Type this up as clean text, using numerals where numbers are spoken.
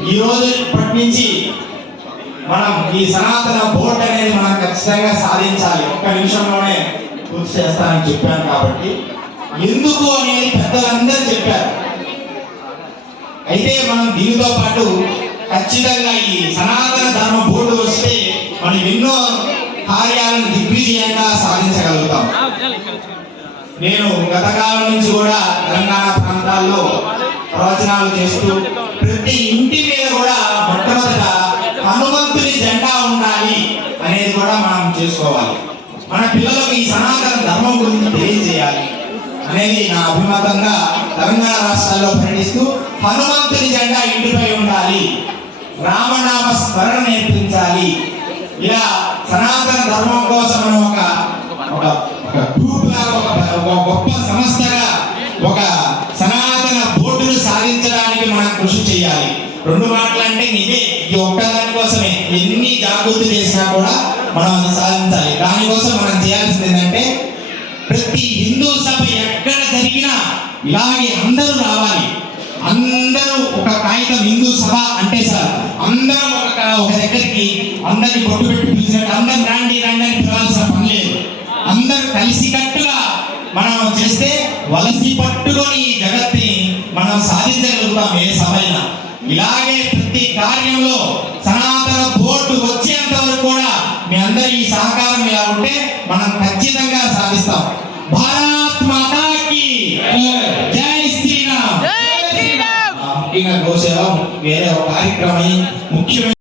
ఈ రోజు ఇప్పటి నుంచి మనం ఈ సనాతన బోర్డు అనేది మనం ఖచ్చితంగా సాధించాలి. ఒక్క నిమిషంలోనే పూర్తి చేస్తానని చెప్పాను కాబట్టి ఎందుకు అనేది పెద్దలందరూ చెప్పారు. అయితే మనం దీనితో పాటు ఖచ్చితంగా ఈ సనాతన ధర్మ బోర్డు వస్తే మనం ఎన్నో కార్యాలను దిగ్విజయంగా సాధించగలుగుతాం. నేను గత కాలం నుంచి కూడా తెలంగాణ ప్రాంతాల్లో ప్రవచనాలు చేస్తూ ప్రతి ఇంటి మీద కూడా మొట్టమొదట హనుమంతుని జెండా ఉండాలి అనేది కూడా మనం చేసుకోవాలి. మన పిల్లలకు ఈ సనాతన ధర్మం గురించి తెలియజేయాలి అనేది నా అభిమతంగా తెలంగాణ రాష్ట్రాల్లో పర్యటిస్తూ హనుమంతుని జెండా ఇంటిపై ఉండాలి, రామనామ స్మరణ నేర్పించాలి. ఇలా సనాతన ధర్మం కోసం మనం ఒక గ్రూప్ లాగా ఒక గొప్ప సంస్థగా ఒక సనాతన బోర్డును సాధించడానికి మనం కృషి చేయాలి. రెండు మాటలు అంటే ఇదే, ఈ ఒక్కదాని కోసమే ఎన్ని జాగృతి చేసినా కూడా మనం అది సాధించాలి. దానికోసం మనం చేయాల్సింది ఏంటంటే ప్రతి హిందూ సభ ఎక్కడ జరిగినా ఇలాగే అందరూ రావాలి. అందరూ ఒక కాగితం హిందూ సభ అంటే సార్ అందరం ఒక దగ్గరికి అందరిని బొట్టు పెట్టి పిలిచినట్టు అందరు రండి రండి అని పిలవాల్సిన పని లేదు. అందరూ కలిసికట్టుగా మనం చేస్తే వలసి పట్టుకొని ఈ జగత్తుని మనం సాధించగలుగుతాం ఏ సభైనా. ఇలాగే ప్రతి కార్యంలో సనాతన బోర్డు వచ్చేంత వరకు కూడా మీ అందరి ఈ సహకారం ఇలా ఉంటే మనం ఖచ్చితంగా సాధిస్తాం. భారత్ మాతాకి జై శ్రీరామ్. ముఖ్యంగా గోసేవ వేరే ఒక కార్యక్రమం ముఖ్యమైన